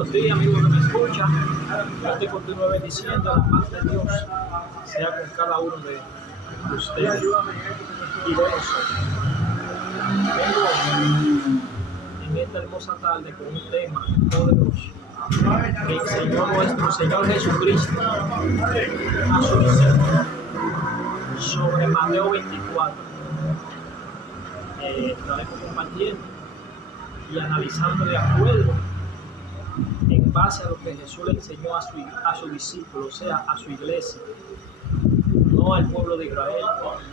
buenos días, amigos que me escuchan. Yo te continúo bendiciendo. La paz de Dios sea con cada uno de ustedes. Y de nosotros. Vengo en esta hermosa tarde con un tema poderoso que enseñó nuestro Señor Jesucristo a su discípulo sobre Mateo 24. Estaremos compartiendo y analizando de acuerdo en base a lo que Jesús le enseñó a su discípulo, o sea, a su iglesia, no al pueblo de Israel,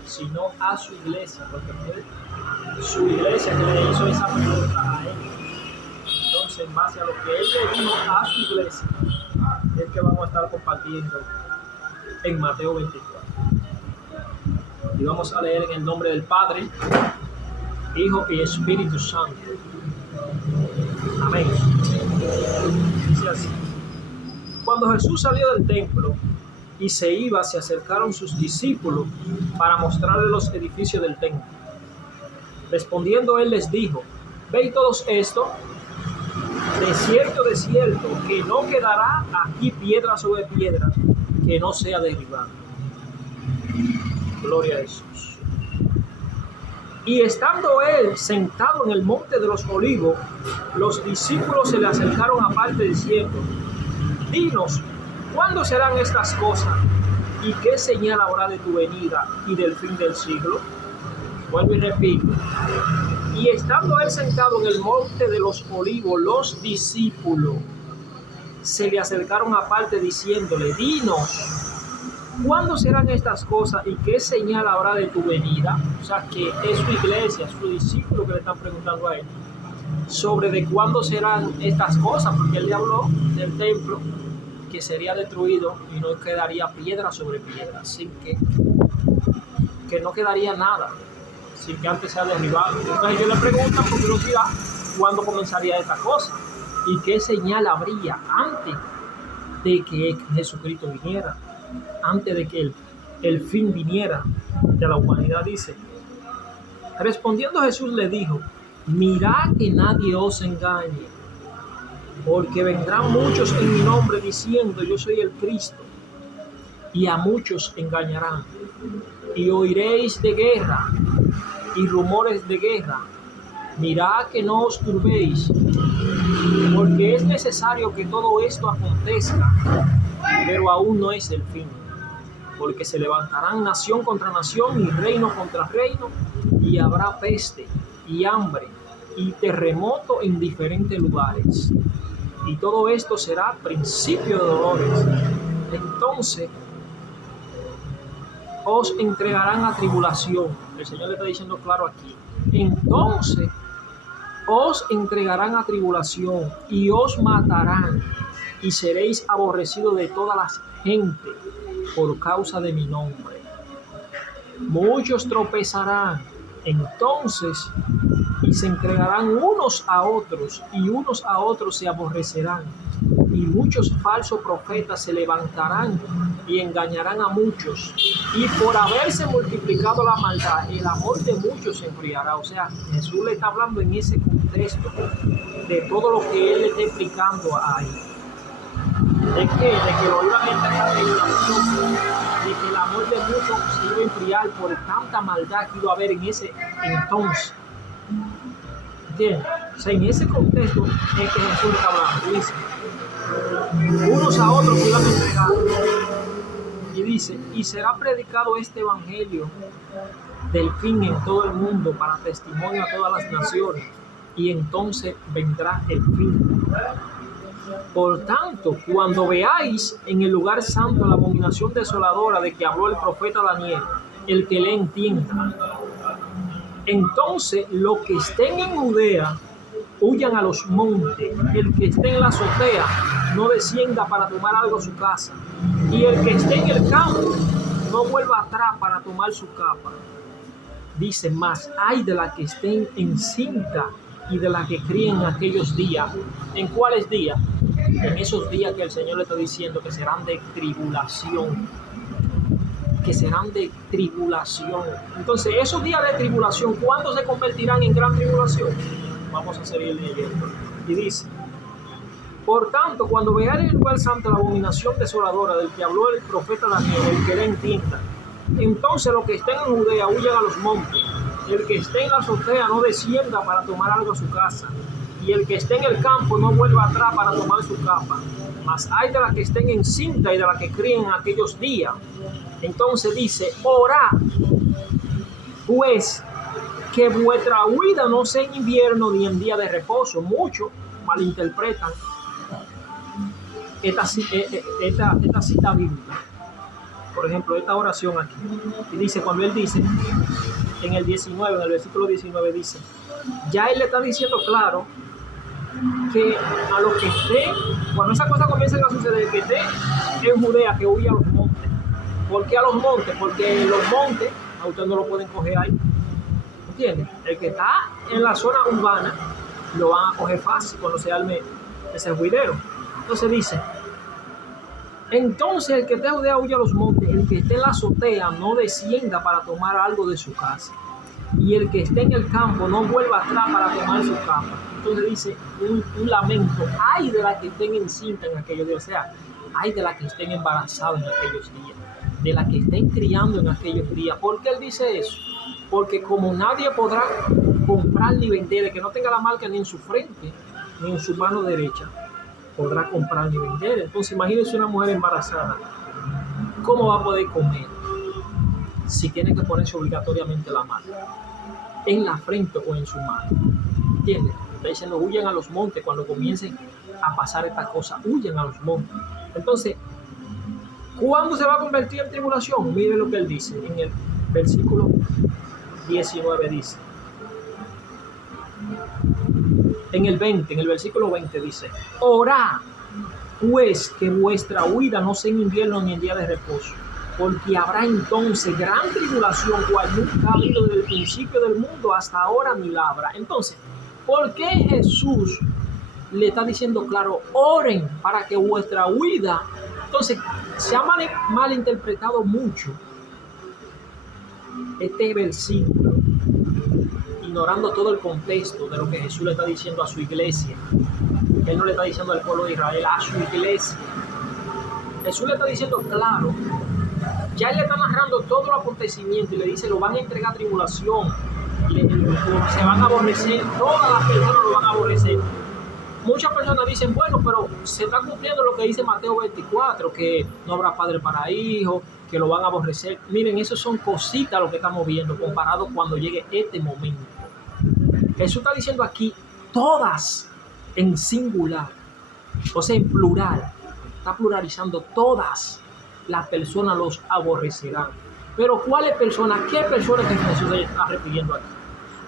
sino a su iglesia, porque fue su iglesia que le hizo esa pregunta a él. Entonces, en base a lo que él le dijo a su iglesia, es que vamos a estar compartiendo en Mateo 24. Y vamos a leer en el nombre del Padre, Hijo y Espíritu Santo. Amén. Dice así: cuando Jesús salió del templo y se iba, se acercaron sus discípulos para mostrarle los edificios del templo. Respondiendo él les dijo: ¿veis todos esto? De cierto, que no quedará aquí piedra sobre piedra que no sea derribada. Gloria a Jesús. Y estando él sentado en el monte de los olivos, los discípulos se le acercaron aparte diciendo: dinos, ¿cuándo serán estas cosas? ¿Y qué señal habrá de tu venida y del fin del siglo? Vuelvo y repito. Y estando él sentado en el monte de los olivos, los discípulos se le acercaron aparte diciéndole: dinos, ¿cuándo serán estas cosas y qué señal habrá de tu venida? O sea, que es su iglesia, su discípulo que le están preguntando a él sobre de cuándo serán estas cosas, porque él le habló del templo que sería destruido y no quedaría piedra sobre piedra, sin que no quedaría nada, sin que antes sea derribado. Entonces ellos le preguntan por curiosidad cuándo comenzaría esta cosa y qué señal habría antes de que Jesucristo viniera, antes de que el fin viniera de la humanidad. Dice: respondiendo Jesús le dijo: mirad que nadie os engañe, porque vendrán muchos en mi nombre diciendo: yo soy el Cristo, y a muchos engañarán. Y oiréis de guerra y rumores de guerra. Mirad que no os turbéis, porque es necesario que todo esto acontezca, pero aún no es el fin. Porque se levantarán nación contra nación y reino contra reino, y habrá peste y hambre y terremoto en diferentes lugares. Y todo esto será principio de dolores. Entonces os entregarán a tribulación. El Señor le está diciendo claro aquí. Entonces os entregarán a tribulación y os matarán, y seréis aborrecidos de todas las gentes por causa de mi nombre. Muchos tropezarán entonces y se entregarán unos a otros, y unos a otros se aborrecerán. Y muchos falsos profetas se levantarán y engañarán a muchos. Y por haberse multiplicado la maldad, el amor de muchos se enfriará. O sea, Jesús le está hablando en ese contexto de todo lo que él le está explicando ahí. ¿De qué? De que lo iban a entregar en la acción, de que el amor de muchos se iba a enfriar por tanta maldad que iba a haber en ese entonces. ¿Entiendes? O sea, en ese contexto es que Jesús está hablando. Dice: unos a otros se iban a entregar. Y dice: y será predicado este evangelio del fin en todo el mundo para testimonio a todas las naciones, y entonces vendrá el fin. Por tanto, cuando veáis en el lugar santo la abominación desoladora de que habló el profeta Daniel, el que le entienda, entonces los que estén en Judea huyan a los montes, el que esté en la azotea no descienda para tomar algo a su casa, y el que esté en el campo no vuelva atrás para tomar su capa. Dice más: ay de la que estén encinta y de la que críen aquellos días. ¿En cuáles días? En esos días que el Señor le está diciendo que serán de tribulación. Que serán de tribulación. Entonces, esos días de tribulación, ¿cuándo se convertirán en gran tribulación? Vamos a seguir leyendo. Y dice: Por tanto, cuando vean en el lugar santo la abominación desoladora del que habló el profeta Daniel, el que le entienda, entonces los que estén en Judea huyan a los montes, el que esté en la azotea no descienda para tomar algo a su casa, y el que esté en el campo no vuelva atrás para tomar su capa. Mas hay de las que estén encinta y de las que críen en aquellos días. Entonces dice, orad, pues, que vuestra huida no sea en invierno ni en día de reposo. Muchos malinterpretan esta cita bíblica. Por ejemplo, esta oración aquí. Y dice, cuando él dice, en el 19, en el versículo 19 dice, ya él le está diciendo claro que a los que estén, cuando esas cosas comiencen a suceder, que estén en Judea, que huya a los montes. ¿Por qué a los montes? Porque los montes, a ustedes no lo pueden coger ahí. ¿Entiendes? El que está en la zona urbana, lo van a coger fácil cuando se arme ese juidero. Entonces dice, entonces el que esté en Judea huya a los montes, el que esté en la azotea no descienda para tomar algo de su casa, y el que esté en el campo no vuelva atrás para tomar su capa. Entonces dice un lamento, ay de las que estén encinta en aquellos días, o sea, ay de las que estén embarazadas en aquellos días, de las que estén criando en aquellos días. ¿Por qué él dice eso? Porque como nadie podrá comprar ni vender, el que no tenga la marca ni en su frente ni en su mano derecha, podrá comprar ni vender. Entonces imagínense una mujer embarazada, ¿cómo va a poder comer si tiene que ponerse obligatoriamente la mano en la frente o en su mano? ¿Entiendes? Está diciendo, huyan a los montes cuando comiencen a pasar estas cosas, huyan a los montes. Entonces, ¿cuándo se va a convertir en tribulación? Mire lo que él dice en el versículo 19 dice, en el versículo 20 dice, orad pues que vuestra huida no sea en invierno ni en día de reposo, porque habrá entonces gran tribulación, cual nunca ha habido desde el principio del mundo hasta ahora ni la habrá. Entonces, ¿por qué Jesús le está diciendo claro, oren para que vuestra huida? Entonces, se ha malinterpretado mucho este versículo, ignorando todo el contexto de lo que Jesús le está diciendo a su iglesia. Él no le está diciendo al pueblo de Israel, a su iglesia. Jesús le está diciendo claro, ya él le está narrando todo el acontecimiento y le dice, lo van a entregar a tribulación, se van a aborrecer, todas las personas lo van a aborrecer. Muchas personas dicen, bueno, pero se está cumpliendo lo que dice Mateo 24, que no habrá padre para hijos, que lo van a aborrecer. Miren, eso son cositas lo que estamos viendo comparado cuando llegue este momento. Jesús está diciendo aquí, todas en singular, o sea, en plural. Está pluralizando, todas las personas los aborrecerán. Pero ¿cuáles personas? ¿Qué personas que Jesús está refiriendo aquí?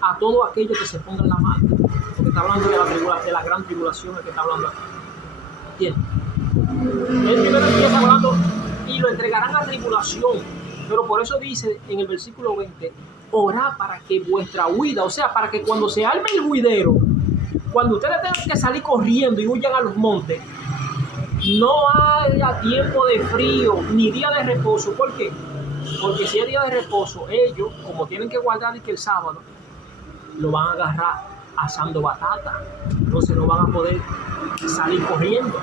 A todos aquellos que se pongan la mano. Porque está hablando de la gran tribulación, el que está hablando aquí. ¿Entiendes? Él primero empieza hablando y lo entregarán a tribulación. Pero por eso dice en el versículo 20, orad para que vuestra huida, o sea, para que cuando se arme el huidero, cuando ustedes tengan que salir corriendo y huyan a los montes, no haya tiempo de frío ni día de reposo. ¿Por qué? Porque si es día de reposo, ellos, como tienen que guardar y que el sábado, lo van a agarrar asando batata. Entonces no van a poder salir corriendo.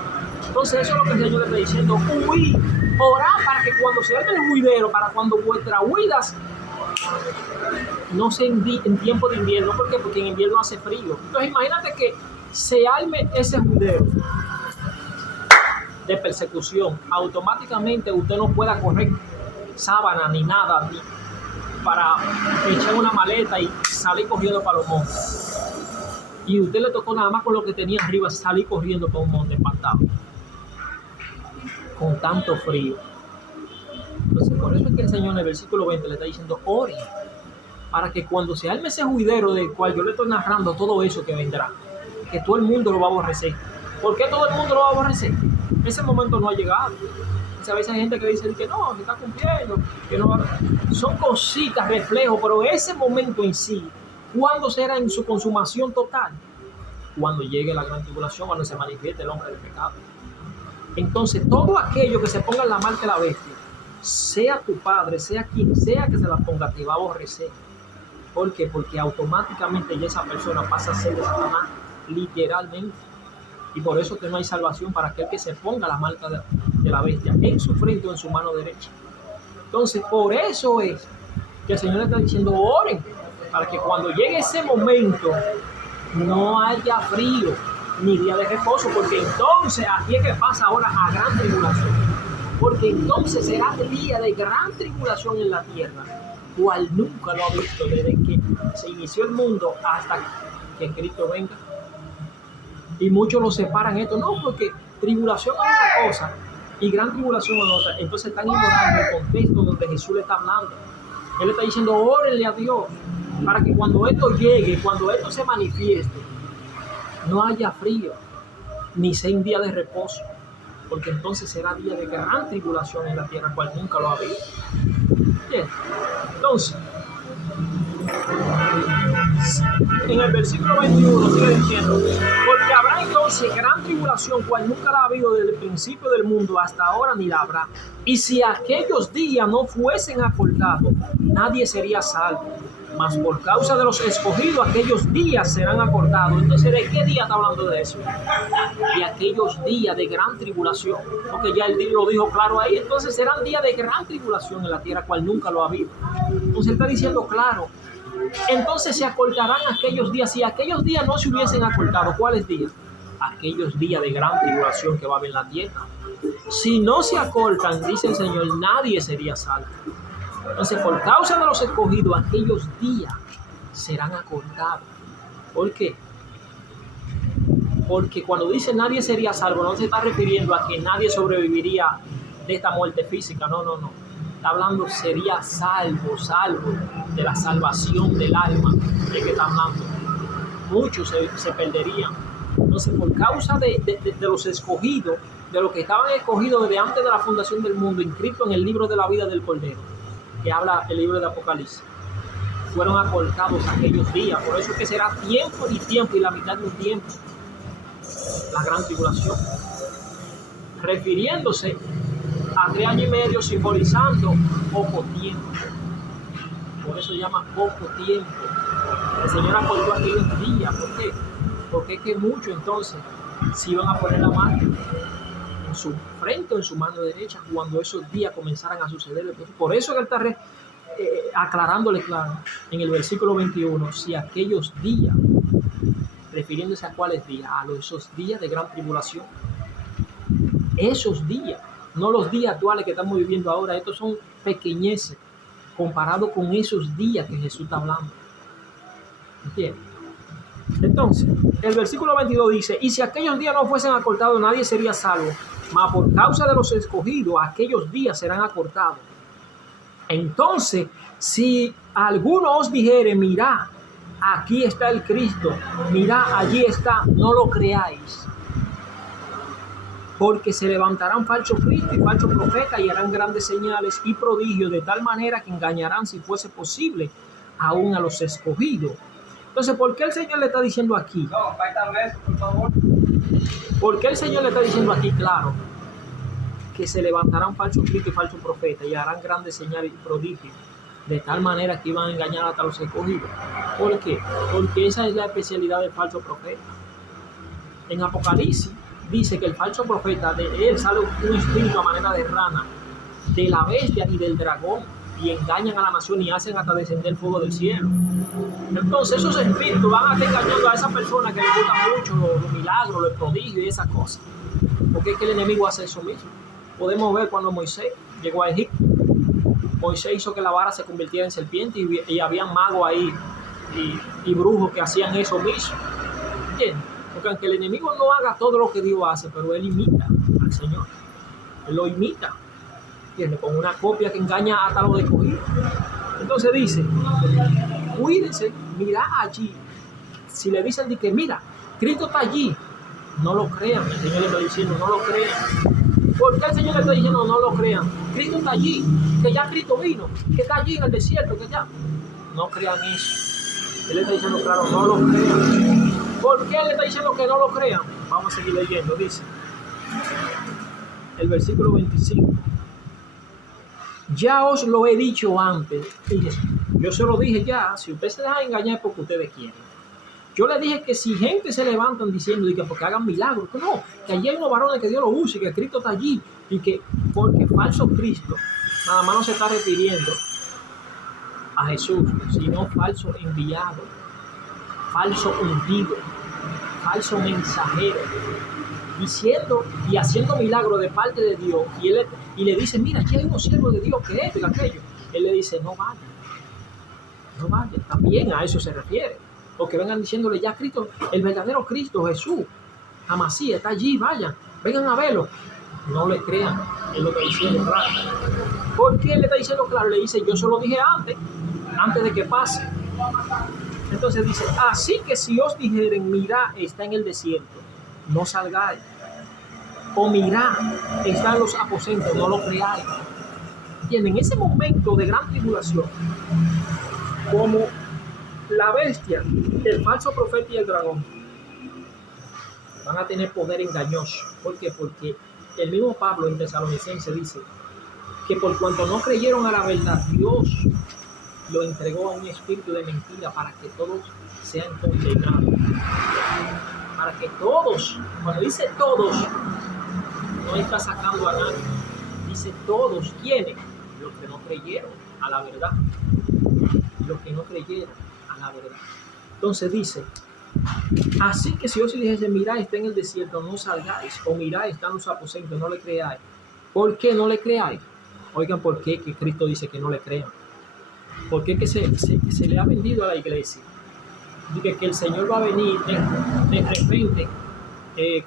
Entonces eso es lo que el Señor le está diciendo. Huid, orad para que cuando se arme el huidero, para cuando vuestras huidas no sea en tiempo de invierno. ¿Por qué? Porque en invierno hace frío. Entonces imagínate que se arme ese huidero de persecución. Automáticamente usted no pueda correr sábana ni nada ni para echar una maleta y salir corriendo para los montes. Y usted le tocó nada más con lo que tenía arriba salir corriendo para un monte espantado con tanto frío. Entonces por eso es que el Señor en el versículo 20 le está diciendo, oren para que cuando se arme ese juidero del cual yo le estoy narrando todo eso que vendrá, que todo el mundo lo va a aborrecer. ¿Por qué todo el mundo lo va a aborrecer? Ese momento no ha llegado. A veces hay gente que dice que no, que está cumpliendo, que no. Son cositas, reflejos, pero ese momento en sí, ¿cuándo será en su consumación total? Cuando llegue la gran tribulación, cuando se manifieste el hombre del pecado. Entonces, todo aquello que se ponga en la marca de la bestia, sea tu padre, sea quien sea que se la ponga, te va a aborrecer. ¿Por qué? Porque automáticamente ya esa persona pasa a ser de Satanás, literalmente. Y por eso que no hay salvación para aquel que se ponga la marca de la bestia en su frente o en su mano derecha. Entonces, por eso es que el Señor está diciendo, oren, para que cuando llegue ese momento no haya frío ni día de reposo, porque entonces aquí es que pasa ahora a gran tribulación, porque entonces será el día de gran tribulación en la tierra, cual nunca lo ha visto desde que se inició el mundo hasta que Cristo venga. Y muchos lo separan esto, no, porque tribulación es una cosa y gran tribulación es otra. Entonces están ignorando el contexto donde Jesús le está hablando. Él le está diciendo, órenle a Dios para que cuando esto llegue, cuando esto se manifieste, no haya frío, ni sea un día de reposo, porque entonces será día de gran tribulación en la tierra, cual nunca lo ha habido. Bien, entonces, en el versículo 21 sigue diciendo, porque habrá entonces gran tribulación, cual nunca la ha habido desde el principio del mundo hasta ahora, ni la habrá. Y si aquellos días no fuesen acortados, nadie sería salvo. Mas por causa de los escogidos, aquellos días serán acortados. Entonces, ¿de qué día está hablando de eso? De aquellos días de gran tribulación. Porque ya él lo dijo claro ahí. Entonces serán días de gran tribulación en la tierra, cual nunca lo ha habido. Entonces está diciendo claro. Entonces se acortarán aquellos días. Si aquellos días no se hubiesen acortado, ¿cuáles días? Aquellos días de gran tribulación que va a haber en la tierra. Si no se acortan, dice el Señor, nadie sería salvo. Entonces, por causa de los escogidos, aquellos días serán acortados. ¿Por qué? Porque cuando dice nadie sería salvo, no se está refiriendo a que nadie sobreviviría de esta muerte física. No. Está hablando sería salvo de la salvación del alma de que está hablando. Muchos se perderían. Entonces, por causa de los escogidos, de los que estaban escogidos desde antes de la fundación del mundo, inscritos en el libro de la vida del Cordero, que habla el libro de Apocalipsis, fueron acortados aquellos días. Por eso es que será tiempo y la mitad de un tiempo, la gran tribulación, refiriéndose a 3 años y medio, simbolizando poco tiempo. Por eso se llama poco tiempo. El Señor acortó aquellos días. ¿Por qué? Porque es que muchos entonces se iban a poner la mano en su frente o en su mano derecha cuando esos días comenzaran a suceder. Por eso que él está aclarándole claro en el versículo 21, si aquellos días, refiriéndose a cuáles días, a esos días de gran tribulación, esos días, no los días actuales que estamos viviendo ahora, estos son pequeñeces comparados con esos días que Jesús está hablando. ¿Entiendes? Entonces, el versículo 22 dice, y si aquellos días no fuesen acortados, nadie sería salvo, mas por causa de los escogidos, aquellos días serán acortados. Entonces, si alguno os dijere, mirad, aquí está el Cristo, mirad, allí está, no lo creáis. Porque se levantarán falsos cristos y falsos profetas y harán grandes señales y prodigios, de tal manera que engañarán, si fuese posible, aún a los escogidos. Entonces, ¿por qué el Señor le está diciendo aquí? No, faltan eso, por favor. ¿Por qué el Señor le está diciendo aquí, claro, que se levantarán falsos cristos y falsos profetas y harán grandes señales y prodigios, de tal manera que iban a engañar hasta los escogidos? ¿Por qué? Porque esa es la especialidad del falso profeta. En Apocalipsis dice que el falso profeta, de él sale un espíritu a manera de rana, de la bestia y del dragón, y engañan a la nación y hacen hasta descender el fuego del cielo. Entonces esos espíritus van a estar engañando a esa persona que le gusta mucho los milagros, los prodigios y esas cosas. Porque es que el enemigo hace eso mismo. Podemos ver cuando Moisés llegó a Egipto. Moisés hizo que la vara se convirtiera en serpiente y había magos ahí y brujos que hacían eso mismo. ¿Entiendes? Porque aunque el enemigo no haga todo lo que Dios hace, pero él imita al Señor. Él lo imita. ¿Entiendes? Con una copia que engaña hasta los escogidos. Entonces dice, cuídense, mirad allí. Si le dicen de que mira, Cristo está allí, no lo crean. El Señor le está diciendo, no lo crean. ¿Por qué el Señor le está diciendo, no lo crean? Cristo está allí, que ya Cristo vino, que está allí en el desierto, que ya. No crean eso. Él le está diciendo, claro, no lo crean. ¿Por qué le está diciendo que no lo crean? Vamos a seguir leyendo, dice el versículo 25. Ya os lo he dicho antes. Yo se lo dije ya, si ustedes se dejan engañar porque ustedes quieren. Yo le dije que si gente se levantan diciendo y que porque hagan milagros, que no, que allí hay unos varones que Dios los use y que Cristo está allí y que porque falso Cristo, nada más no se está refiriendo a Jesús, sino falso enviado, falso ungido, falso mensajero, diciendo y haciendo milagros de parte de Dios, y le dice, mira, aquí hay unos siervos de Dios que esto y aquello. Él le dice, no vayan, no vayan. También a eso se refiere. O que vengan diciéndole, ya Cristo, el verdadero Cristo, Jesús, Amasías, está allí, vayan, vengan a verlo. No le crean, él lo está diciendo claro. ¿Por qué le está diciendo claro? Le dice, yo se lo dije antes de que pase. Entonces dice, así que si os dijeren, mirá, está en el desierto, no salgáis. O mirá, está en los aposentos, no lo creáis. Y en ese momento de gran tribulación, como la bestia, el falso profeta y el dragón van a tener poder engañoso. ¿Por qué? Porque el mismo Pablo en Tesalonicenses dice que por cuanto no creyeron a la verdad, Dios lo entregó a un espíritu de mentira para que todos sean condenados. Para que todos, cuando dice todos, no está sacando a nadie. Dice todos, ¿quiénes? Los que no creyeron a la verdad. Los que no creyeron a la verdad. Entonces dice, así que si yo si dijese, mirá, está en el desierto, no salgáis, o mirá, está en los aposentos, no le creáis. ¿Por qué no le creáis? Oigan, ¿por qué que Cristo dice que no le crean? Porque que se le ha vendido a la iglesia. Dice que el Señor va a venir de repente,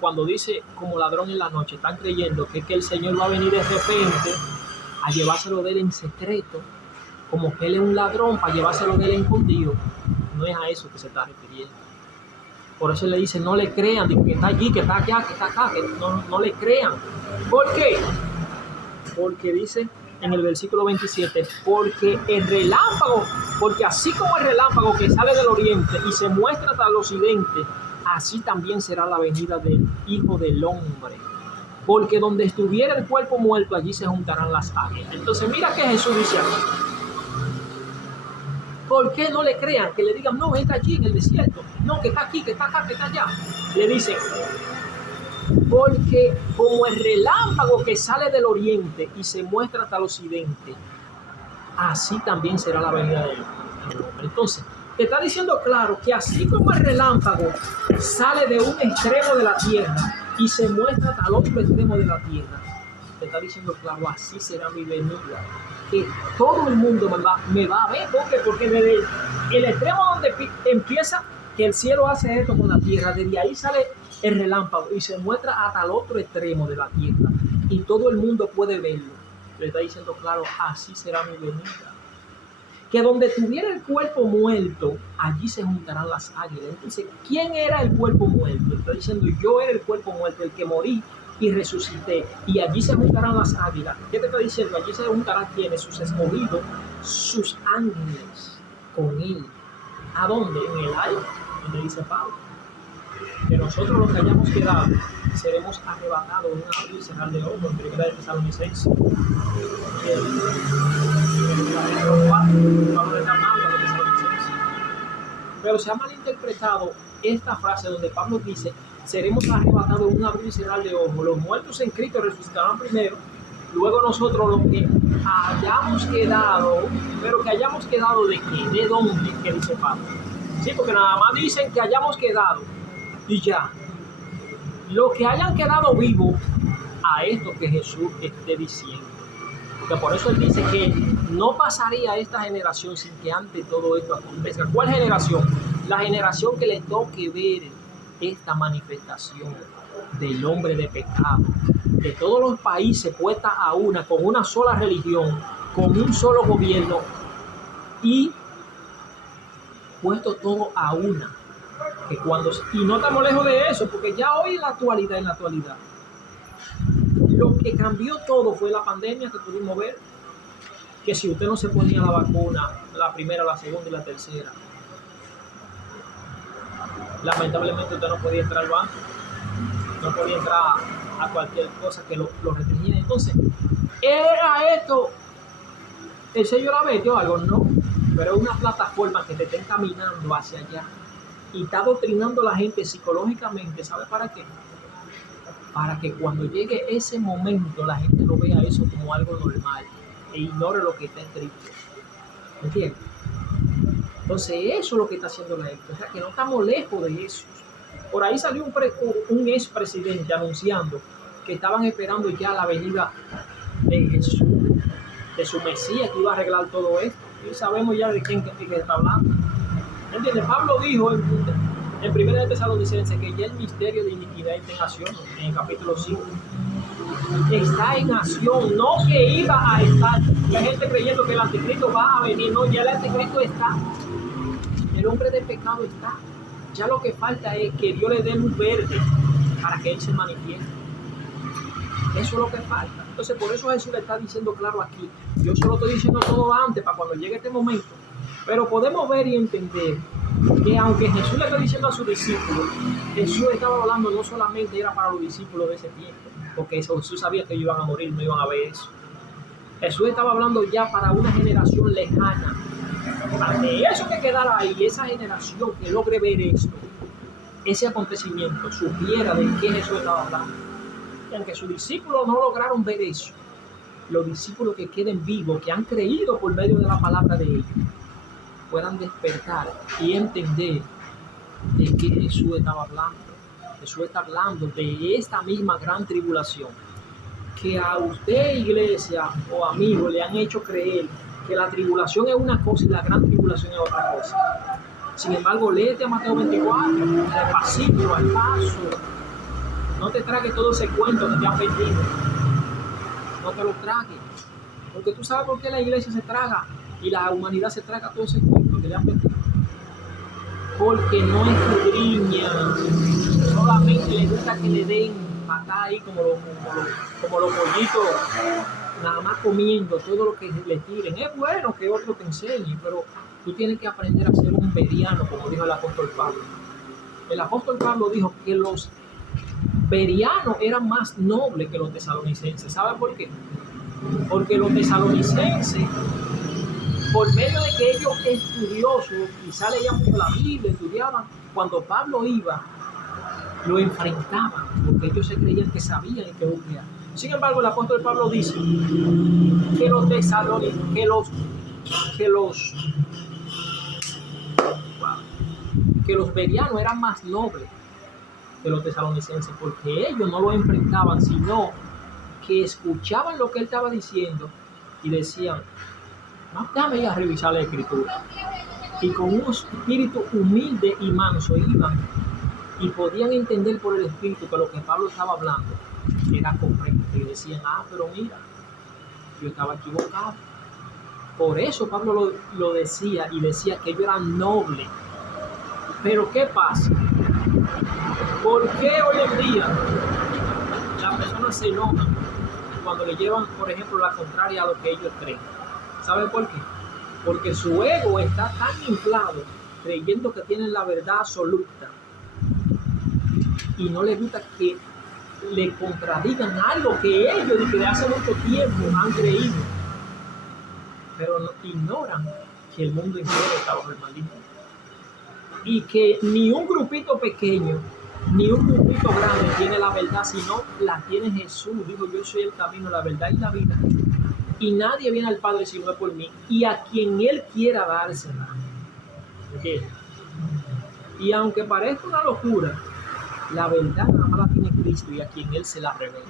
cuando dice como ladrón en la noche, están creyendo que el Señor va a venir de repente a llevárselo de él en secreto, como que él es un ladrón para llevárselo de él escondido. No es a eso que se está refiriendo. Por eso le dice, no le crean, dice que está allí, que está allá, que está acá, que no le crean. ¿Por qué? Porque dice en el versículo 27, porque el relámpago, porque así como el relámpago que sale del oriente y se muestra hasta el occidente, así también será la venida del Hijo del Hombre. Porque donde estuviera el cuerpo muerto, allí se juntarán las águilas. Entonces mira que Jesús dice aquí. ¿Por qué no le crean? Que le digan, no, está allí en el desierto. No, que está aquí, que está acá, que está allá. Le dicen, porque como el relámpago que sale del oriente y se muestra hasta el occidente, así también será la venida del hombre. Entonces, te está diciendo claro que así como el relámpago sale de un extremo de la tierra y se muestra hasta el otro extremo de la tierra, te está diciendo claro, así será mi venida. Que todo el mundo me va a ver. ¿Por qué? Porque desde el extremo donde empieza que el cielo hace esto con la tierra, desde ahí sale el relámpago y se muestra hasta el otro extremo de la tierra y todo el mundo puede verlo. Le está diciendo claro, así será mi venida. Que donde tuviera el cuerpo muerto, allí se juntarán las águilas. Entonces, ¿quién era el cuerpo muerto? Está diciendo, yo era el cuerpo muerto, el que morí y resucité, y allí se juntarán las águilas. ¿Qué te está diciendo? Allí se juntarán quienes, sus escogidos, sus ángeles con él. ¿A dónde? En el aire, donde dice Pablo. Que nosotros los que hayamos quedado seremos arrebatados en un abrir y cerrar de ojos, en 1 Tesalonicenses. Pero se ha malinterpretado esta frase donde Pablo dice, seremos arrebatados en un abrir y cerrar de ojos. Los muertos en Cristo resucitarán primero, luego nosotros los que hayamos quedado. ¿Pero que hayamos quedado de qué? ¿De dónde? Que dice Pablo. Sí, porque nada más dicen que hayamos quedado y ya. Los que hayan quedado vivos a esto que Jesús esté diciendo. Porque por eso él dice que no pasaría esta generación sin que antes todo esto acontezca. ¿Cuál generación? La generación que le toque ver esta manifestación del hombre de pecado, de todos los países puesta a una, con una sola religión, con un solo gobierno y puesto todo a una. Que cuando, y no estamos lejos de eso, porque ya hoy en la actualidad, lo que cambió todo fue la pandemia que pudimos ver, que si usted no se ponía la vacuna, la primera, la segunda y la tercera, lamentablemente usted no podía entrar al banco, no podía entrar a cualquier cosa que lo restringía. Entonces, ¿era esto el sello de la bestia o algo? No, pero es una plataforma que te está encaminando hacia allá. y está adoctrinando a la gente psicológicamente. ¿Sabe para qué? Para que cuando llegue ese momento la gente no vea eso como algo normal e ignore lo que está escrito. ¿Entiendes? Entonces eso es lo que está haciendo la gente. O sea, que no estamos lejos de eso. Por ahí salió un expresidente anunciando que estaban esperando ya la venida de Jesús, de su Mesías, que iba a arreglar todo esto. Y sabemos ya de quién está hablando. ¿Entiendes? Pablo dijo en 1 Tesalonicenses que ya el misterio de iniquidad está en acción, en el capítulo 5. Está en acción, no que iba a estar. La gente creyendo que el anticristo va a venir. No, ya el anticristo está. El hombre de pecado está. Ya lo que falta es que Dios le dé luz verde para que Él se manifieste. Eso es lo que falta. Entonces, por eso Jesús le está diciendo claro aquí. Yo solo estoy diciendo todo antes para cuando llegue este momento. Pero podemos ver y entender que aunque Jesús le está diciendo a sus discípulos, Jesús estaba hablando no solamente era para los discípulos de ese tiempo, porque Jesús sabía que ellos iban a morir, no iban a ver eso. Jesús estaba hablando ya para una generación lejana. Ante eso que quedara ahí, esa generación que logre ver esto, ese acontecimiento, supiera de qué Jesús estaba hablando. Y aunque sus discípulos no lograron ver eso, los discípulos que queden vivos, que han creído por medio de la palabra de ellos, puedan despertar y entender de qué Jesús estaba hablando. Jesús está hablando de esta misma gran tribulación que a usted, iglesia o amigo, le han hecho creer que la tribulación es una cosa y la gran tribulación es otra cosa. Sin embargo, léete a Mateo 24, despacito, al paso. No te tragues todo ese cuento que te han vendido. No te lo tragues. Porque tú sabes por qué la iglesia se traga y la humanidad se traga todo ese cuento que le han vendido. Porque no escudriña, solamente le gusta que le den patada ahí como los pollitos, nada más comiendo todo lo que le tiren. Es bueno que otro te enseñe, pero tú tienes que aprender a ser un beriano, como dijo el apóstol Pablo. El apóstol Pablo dijo que los berianos eran más nobles que los tesalonicenses. ¿Saben por qué? Porque los tesalonicenses, por medio de que ellos estudiosos, quizá leían mucho la Biblia, estudiaban, cuando Pablo iba, lo enfrentaban, porque ellos se creían que sabían y que oían. Sin embargo, el apóstol Pablo dice que los berianos eran más nobles que los tesalonicenses, porque ellos no lo enfrentaban, sino que escuchaban lo que él estaba diciendo y decían, no, déjame ir a revisar la escritura. Y con un espíritu humilde y manso iban y podían entender por el espíritu que lo que Pablo estaba hablando era correcto. Y decían, pero mira, yo estaba equivocado. Por eso Pablo lo decía y decía que ellos eran nobles. Pero ¿qué pasa? ¿Por qué hoy en día las personas se enojan cuando le llevan, por ejemplo, la contraria a lo que ellos creen? ¿Saben por qué? Porque su ego está tan inflado, creyendo que tienen la verdad absoluta, y no les gusta que le contradigan algo que ellos desde hace mucho tiempo han creído, pero ignoran que el mundo entero está bajo el maligno y que ni un grupito pequeño ni un grupito grande tiene la verdad, sino la tiene Jesús. Dijo, yo soy el camino, la verdad y la vida, y nadie viene al Padre si no es por mí, y a quien Él quiera dársela. ¿Entiendes? Y aunque parezca una locura, la verdad nada más la tiene Cristo y a quien Él se la revela.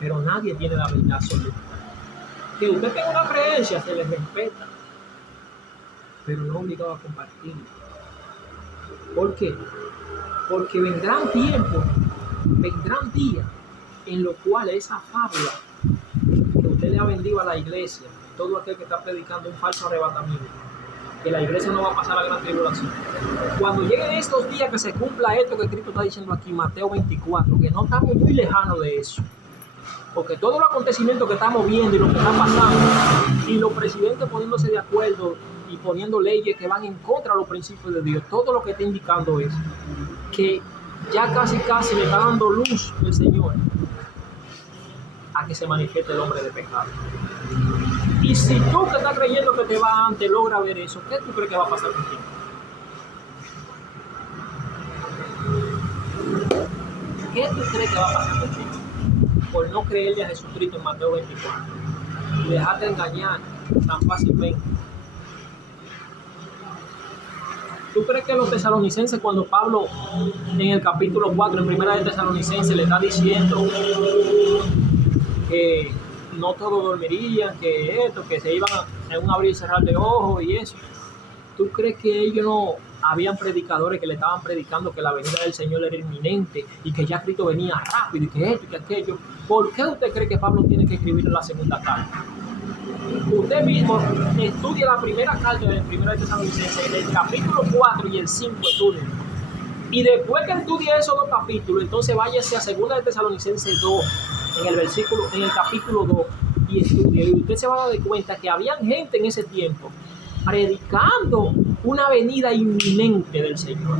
Pero nadie tiene la verdad absoluta. Que usted tenga una creencia, se le respeta, pero no obligado a compartirla. ¿Por qué? Porque vendrán tiempos, vendrán días en los cuales esa fábula que usted le ha vendido a la iglesia, todo aquel que está predicando un falso arrebatamiento, que la iglesia no va a pasar la gran tribulación. Cuando lleguen estos días que se cumpla esto que Cristo está diciendo aquí, Mateo 24, que no estamos muy lejanos de eso, porque todos los acontecimientos que estamos viendo y lo que está pasando, y los presidentes poniéndose de acuerdo y poniendo leyes que van en contra de los principios de Dios, todo lo que está indicando es que ya casi le está dando luz el Señor a que se manifieste el hombre de pecado. Y si tú que estás creyendo que te va antes logra ver eso, ¿qué tú crees que va a pasar contigo? ¿Qué tú crees que va a pasar contigo? Por no creerle a Jesucristo en Mateo 24 y dejarte engañar tan fácilmente. ¿Tú crees que los tesalonicenses, cuando Pablo en el capítulo 4, en primera de Tesalonicenses, le está diciendo que no todos dormirían, que esto, que se iban en un abrir y cerrar de ojos y eso? ¿Tú crees que ellos no habían predicadores que le estaban predicando que la venida del Señor era inminente y que ya Cristo venía rápido y que esto y que aquello? ¿Por qué usted cree que Pablo tiene que escribir la segunda carta? Usted mismo estudia la primera carta del primero de Tesalonicenses, en el capítulo 4 y el 5 estudia. Y después que estudie esos dos capítulos, entonces váyase a segunda de Tesalonicenses 2, en el capítulo 2, y estudie. Y usted se va a dar cuenta que había gente en ese tiempo predicando una venida inminente del Señor.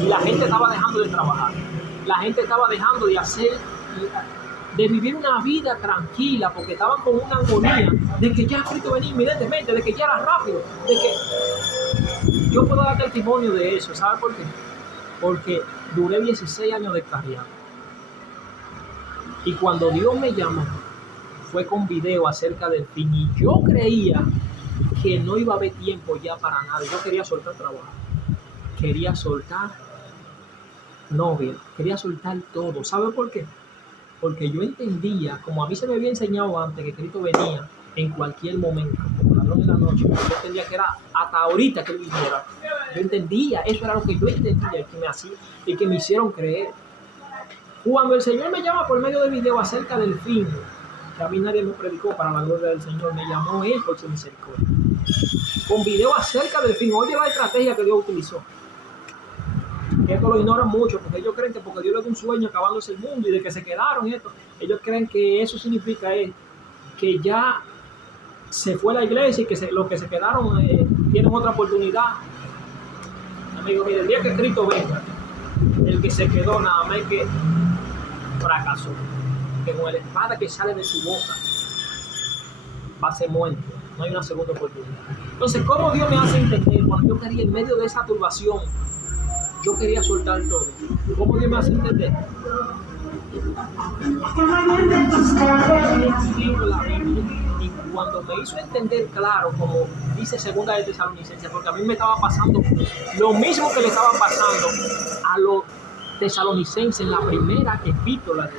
Y la gente estaba dejando de trabajar. La gente estaba dejando de vivir una vida tranquila, porque estaban con una agonía de que ya Cristo venía inminentemente, de que ya era rápido, de que yo puedo dar testimonio de eso. ¿Sabe por qué? Porque duré 16 años de carrera. Y cuando Dios me llamó, fue con video acerca del fin. Y yo creía que no iba a haber tiempo ya para nada. Yo quería soltar trabajo. Quería soltar novia. Quería soltar todo. ¿Sabe por qué? Porque yo entendía, como a mí se me había enseñado antes, que Cristo venía en cualquier momento, como ladrón en la noche. Yo entendía que era hasta ahorita que Él viniera. Yo entendía, eso era lo que yo entendía y que me hacía y que me hicieron creer. Cuando el Señor me llama por medio de video acerca del fin, que a mí nadie me predicó para la gloria del Señor, me llamó Él por su misericordia. Con video acerca del fin. Oye la estrategia que Dios utilizó. Esto lo ignoran mucho, porque ellos creen que porque Dios les dio un sueño acabándose el mundo y de que se quedaron esto, ellos creen que eso significa que ya se fue la iglesia y que los que se quedaron tienen otra oportunidad. Amigo, mire, el día que Cristo venga, el que se quedó nada más que fracasó, que con la espada que sale de su boca va a ser muerto. No hay una segunda oportunidad. Entonces, ¿cómo Dios me hace entender cuando yo quería en medio de esa turbación? Yo quería soltar todo. ¿Cómo Dios me hace entender? Y cuando me hizo entender claro, como dice segunda de Tesalonicenses, porque a mí me estaba pasando lo mismo que le estaba pasando a los tesalonicenses en la primera epístola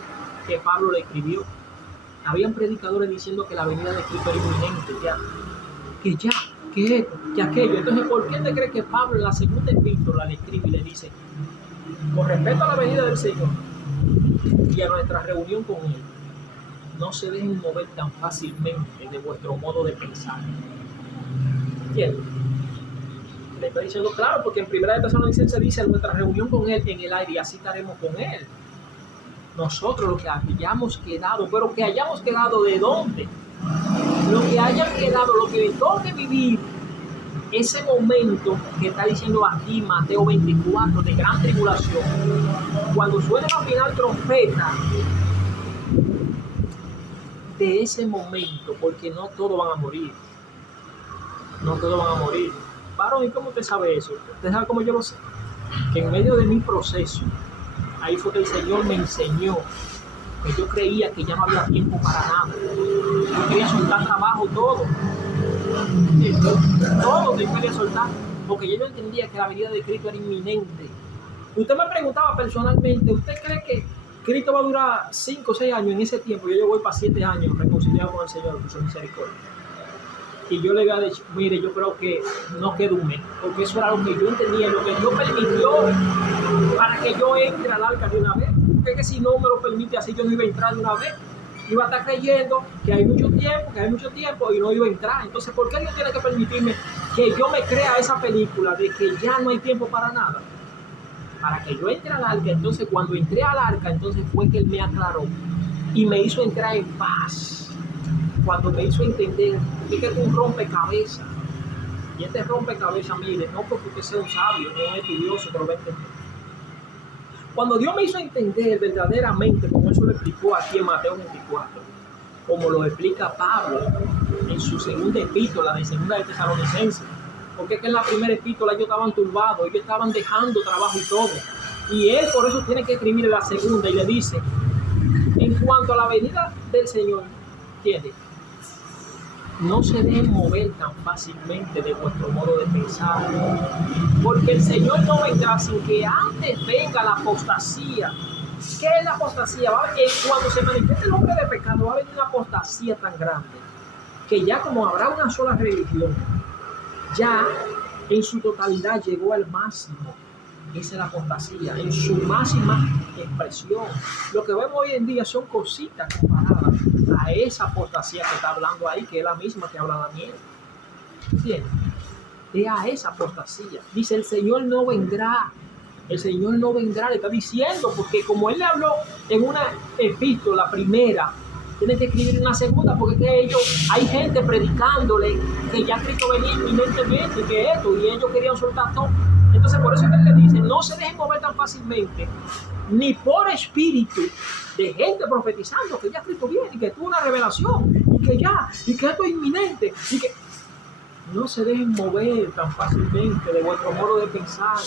que Pablo le escribió. Habían predicadores diciendo que la venida de Cristo era inminente, que esto, que aquello. Entonces, ¿por qué te crees que Pablo en la segunda epístola le escribe y le dice, con respecto a la venida del Señor y a nuestra reunión con Él, no se dejen mover tan fácilmente de vuestro modo de pensar? ¿Entiendes? Le estoy diciendo claro, porque en primera de Tesalonicenses dice nuestra reunión con Él en el aire, y así estaremos con Él. Nosotros lo que hayamos quedado, pero que hayamos quedado ¿de dónde? Lo que hayan quedado, lo que toque vivir, ese momento que está diciendo aquí Mateo 24 de gran tribulación, cuando suene la final trompeta, de ese momento, porque no todos van a morir, no todos van a morir. Varón, ¿y cómo usted sabe eso? ¿Usted sabe cómo yo lo sé? Que en medio de mi proceso, ahí fue que el Señor me enseñó que yo creía que ya no había tiempo para nada. Yo quería soltar trabajo, todo yo quería soltar, porque yo no entendía que la venida de Cristo era inminente. Usted me preguntaba personalmente, ¿usted cree que Cristo va a durar 5 o 6 años en ese tiempo? Yo voy para 7 años reconciliado con el Señor por su misericordia. Y yo le había dicho, mire, yo creo que no queda un mes, porque eso era lo que yo entendía, lo que Dios permitió para que yo entre al arca de una vez. Porque si no me lo permite así, yo no iba a entrar de una vez. Iba a estar creyendo que hay mucho tiempo y no iba a entrar. Entonces, ¿por qué Dios tiene que permitirme que yo me crea esa película de que ya no hay tiempo para nada? Para que yo entre al arca. Entonces, cuando entré al arca, entonces fue que Él me aclaró y me hizo entrar en paz. Cuando me hizo entender que es un rompecabezas. Y este rompecabezas, mire, no porque usted sea un sabio, no un estudioso, pero lo va a entender. Cuando Dios me hizo entender verdaderamente, como eso lo explicó aquí en Mateo 24, como lo explica Pablo en su segunda epístola de segunda de Tesalonicenses, porque es que en la primera epístola ellos estaban turbados, ellos estaban dejando trabajo y todo. Y él por eso tiene que escribir la segunda y le dice, en cuanto a la venida del Señor, ¿entiendes? No se dejen mover tan fácilmente de vuestro modo de pensar, porque el Señor no vendrá sin que antes venga la apostasía. ¿Qué es la apostasía? Cuando se manifieste el hombre de pecado, va a venir una apostasía tan grande que ya como habrá una sola religión, ya en su totalidad llegó al máximo. Esa es la apostasía, en su máxima expresión. Lo que vemos hoy en día son cositas comparadas a esa apostasía que está hablando ahí, que es la misma que habla Daniel. ¿Entiendes? Es a esa apostasía. Dice, el Señor no vendrá. El Señor no vendrá, le está diciendo, porque como él le habló en una epístola primera, tiene que escribir una segunda, porque que ellos, hay gente predicándole que ya Cristo venía inminentemente, que esto, y ellos querían soltar todo. Entonces por eso es que él le dice, no se dejen mover tan fácilmente, ni por espíritu de gente profetizando que ya Cristo viene, y que tuvo una revelación, y que esto es inminente, y que no se dejen mover tan fácilmente de vuestro modo de pensar.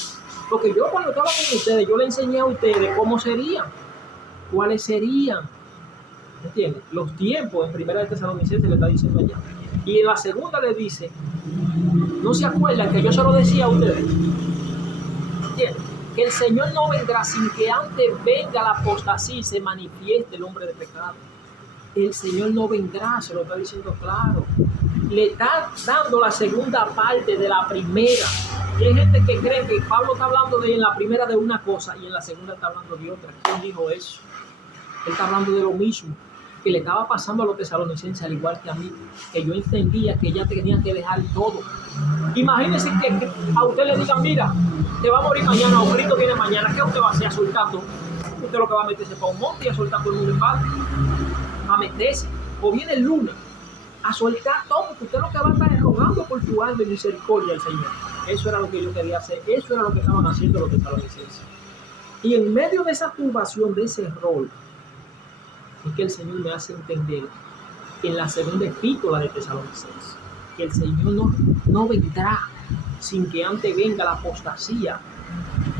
Porque yo cuando estaba con ustedes, yo le enseñé a ustedes cómo serían, cuáles serían, ¿entiendes? Los tiempos. En primera de Tesalonicenses le está diciendo allá. Y en la segunda le dice, no se acuerdan que yo se lo decía a ustedes, ¿entiendes? Que el Señor no vendrá sin que antes venga la apostasía y se manifieste el hombre de pecado. El Señor no vendrá, se lo está diciendo claro. Le está dando la segunda parte de la primera. Y hay gente que cree que Pablo está hablando en la primera de una cosa y en la segunda está hablando de otra. ¿Quién dijo eso? Él está hablando de lo mismo que le estaba pasando a los tesalonicenses, al igual que a mí, que yo entendía que ya tenían que dejar todo. Imagínense que a usted le digan, mira, te va a morir mañana o Cristo viene mañana. ¿Qué usted va a hacer? A soltar todo. Usted lo que va a meterse para un monte y a soltar todo el mundo en paz. A meterse. O viene el lunes a soltar todo, porque usted lo que va a estar es rogando por tu alma y misericordia al Señor. Eso era lo que yo quería hacer, eso era lo que estaban haciendo los tesalonicenses. Y en medio de esa turbación, de ese rol, es que el Señor me hace entender en la segunda epístola de Tesalonicenses, que el Señor no vendrá sin que antes venga la apostasía,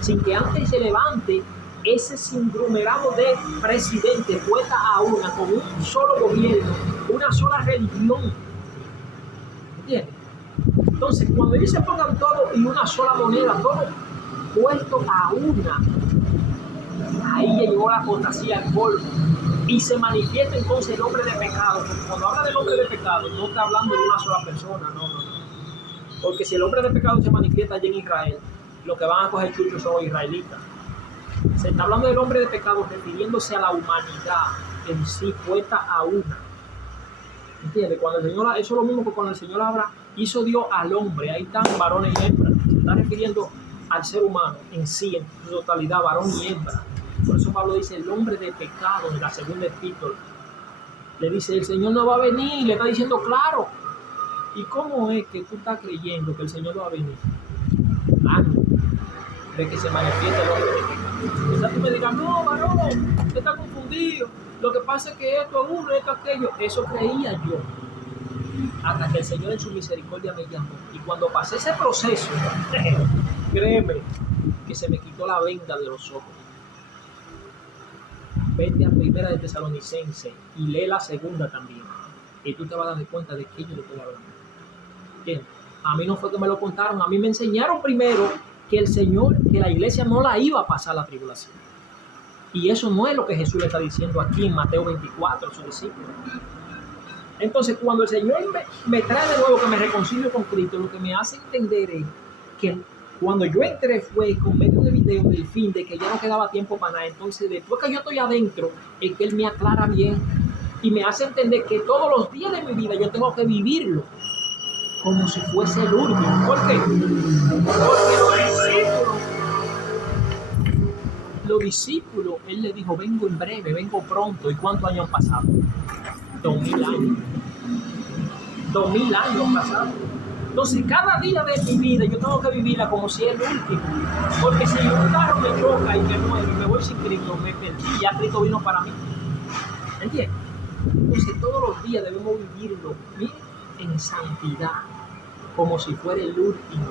sin que antes se levante ese conglomerado de presidentes puesta a una, con un solo gobierno, una sola religión. ¿Entiendes? Entonces, cuando ellos se pongan todo y una sola moneda, todo puesto a una, ahí llegó la apostasía al polvo. Y se manifiesta entonces el hombre de pecado. Porque cuando habla del hombre de pecado, no está hablando de una sola persona, no. Porque si el hombre de pecado se manifiesta allí en Israel, los que van a coger chuchos son los israelitas. Se está hablando del hombre de pecado refiriéndose a la humanidad en sí, puesta a una. ¿Entiendes? Cuando el Señor, eso es lo mismo que cuando el Señor hizo Dios al hombre, ahí están varones y hembras. Se está refiriendo al ser humano en sí, en su totalidad, varón y hembra. Por eso Pablo dice el hombre de pecado en la segunda epístola. Le dice, el Señor no va a venir, le está diciendo claro. ¿Y cómo es que tú estás creyendo que el Señor no va a venir? Antes de que se manifieste el hombre de pecado. Quizás tú me digas, no, varón, usted está confundido. Lo que pasa es que esto es uno, esto es aquello. Eso creía yo. Hasta que el Señor en su misericordia me llamó. Y cuando pasé ese proceso, créeme que se me quitó la venda de los ojos. Vete a primera de Tesalonicenses y lee la segunda también. Y tú te vas a dar cuenta de que yo le estoy hablando. ¿Entiendes? A mí no fue que me lo contaron. A mí me enseñaron primero que el Señor, que la iglesia no la iba a pasar la tribulación. Y eso no es lo que Jesús le está diciendo aquí en Mateo 24 a sus discípulos. Entonces, cuando el Señor me trae de nuevo que me reconcilio con Cristo, lo que me hace entender es que cuando yo entré fue con medio de video del fin de que ya no quedaba tiempo para nada. Entonces, después que yo estoy adentro, es que Él me aclara bien y me hace entender que todos los días de mi vida yo tengo que vivirlo como si fuese el último. ¿Por qué? Porque los discípulos, Él le dijo, vengo en breve, vengo pronto. ¿Y cuántos años han pasado? 2000 años. 2000 años han pasado. Entonces, cada día de mi vida yo tengo que vivirla como si es el último. Porque si un carro me choca y me muero y me voy sin Cristo, me perdí, ya Cristo vino para mí. ¿Entiendes? Entonces, todos los días debemos vivirlo en santidad, como si fuera el último.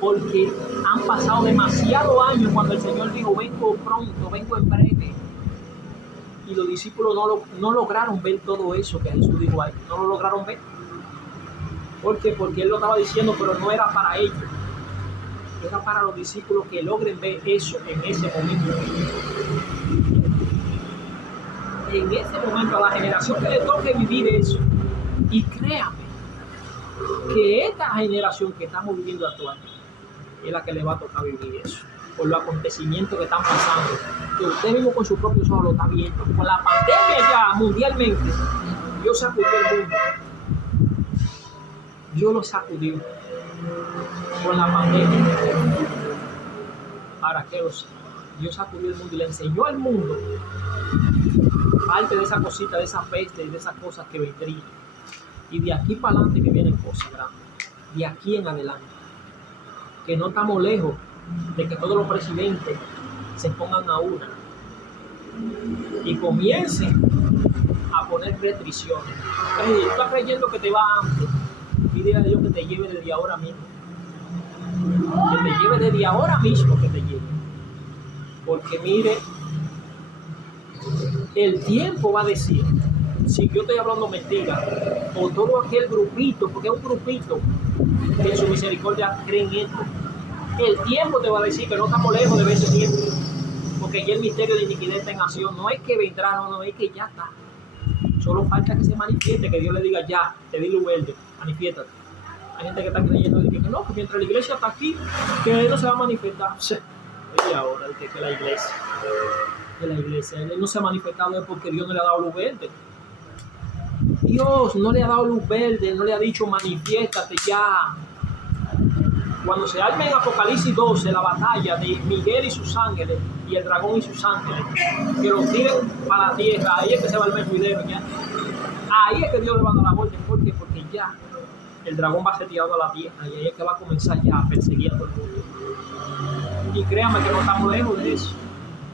porque han pasado demasiados años cuando el Señor dijo, vengo pronto, vengo en breve. Y los discípulos no lograron ver todo eso que Jesús dijo ahí, no lo lograron ver. ¿Por qué? Porque Él lo estaba diciendo, pero no era para ellos. Era para los discípulos que logren ver eso en ese momento. En ese momento, a la generación que le toque vivir eso. Y créame, que esta generación que estamos viviendo actualmente es la que le va a tocar vivir eso. Por los acontecimientos que están pasando. Que usted mismo con sus propios ojos lo está viendo. Con la pandemia ya mundialmente, Dios sacudió el mundo. Dios lo sacudió con la pandemia. ¿Para qué lo sabe? Dios sacudió el mundo y le enseñó al mundo parte de esa cosita, de esa peste y de esas cosas que vendrían. Y de aquí para adelante que vienen cosas grandes. De aquí en adelante. Que no estamos lejos de que todos los presidentes se pongan a una y comiencen a poner restricciones. Entonces, tú estás creyendo que te va antes. Pide a Dios que te lleve desde ahora mismo. Que te lleve desde ahora mismo, que te lleve. Porque mire, el tiempo va a decir si yo estoy hablando mentira o todo aquel grupito, porque es un grupito que en su misericordia creen esto. El tiempo te va a decir que no estamos lejos de ver ese tiempo, porque ya el misterio de iniquidad está en acción. No es que vendrá, no, es que ya está. Solo falta que se manifieste, que Dios le diga ya, te di luz verde, manifiéstate. Hay gente que está creyendo que no, que mientras la iglesia está aquí, que Él no se va a manifestar. Y ahora, que la iglesia, Él no se ha manifestado es porque Dios no le ha dado luz verde. Dios no le ha dado luz verde, no le ha dicho manifiéstate ya. Cuando se arme en Apocalipsis 12 la batalla de Miguel y sus ángeles y el dragón y sus ángeles, que los tiren para la tierra, ahí es que se va el mercuidero ya. Ahí es que Dios le va a dar la orden. ¿Por qué? Porque ya el dragón va a ser tirado a la tierra y ahí es que va a comenzar ya a perseguir a todo el mundo. Y créanme que no estamos lejos de eso.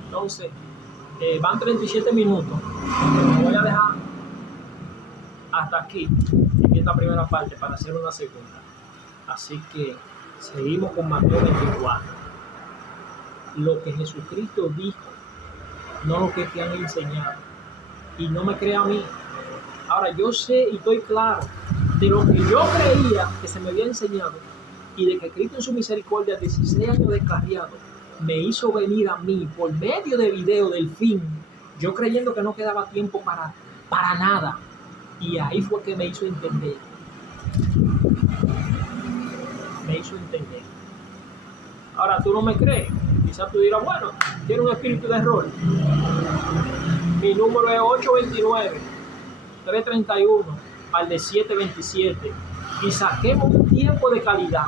Entonces, van 37 minutos. Me voy a dejar hasta aquí en esta primera parte para hacer una segunda. Así que seguimos con Mateo 24. Lo que Jesucristo dijo, no lo que te han enseñado. Y no me crea a mí. Ahora yo sé y estoy claro de lo que yo creía que se me había enseñado y de que Cristo en su misericordia, 16 años descarriado, me hizo venir a mí por medio de video del fin, yo creyendo que no quedaba tiempo para nada. Y ahí fue que me hizo entender. Ahora tú no me crees. Quizás tú dirás, bueno, tiene un espíritu de error. Mi número es 829-331 al de 727. Y saquemos un tiempo de calidad.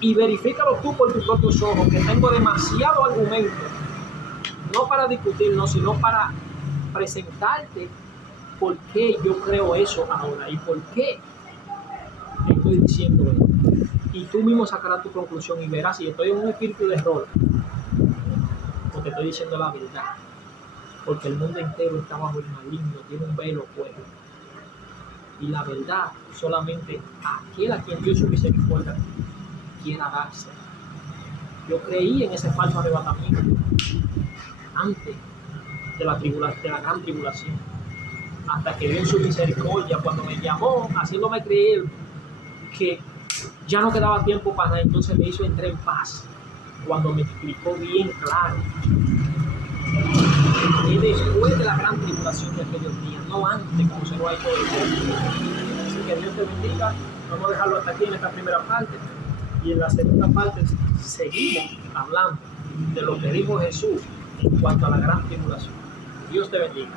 Y verifícalo tú por tus propios ojos, que tengo demasiado argumento. No para discutirnos, sino para presentarte por qué yo creo eso ahora y por qué estoy diciendo esto. Y tú mismo sacarás tu conclusión y verás si estoy en un espíritu de error o te estoy diciendo la verdad. Porque el mundo entero está bajo el maligno, tiene un velo fuego. Y la verdad solamente aquel a quien Dios su misericordia quiera darse. Yo creí en ese falso arrebatamiento antes de la gran tribulación, hasta que Dios en su misericordia, cuando me llamó, haciéndome creer que ya no quedaba tiempo para nada, entonces me hizo entrar en paz, cuando me explicó bien claro que después de la gran tribulación de aquellos días, no antes, como se lo ha hecho el mundo. Así que Dios te bendiga. Vamos a dejarlo hasta aquí en esta primera parte, y en la segunda parte seguimos hablando de lo que dijo Jesús en cuanto a la gran tribulación. Dios te bendiga.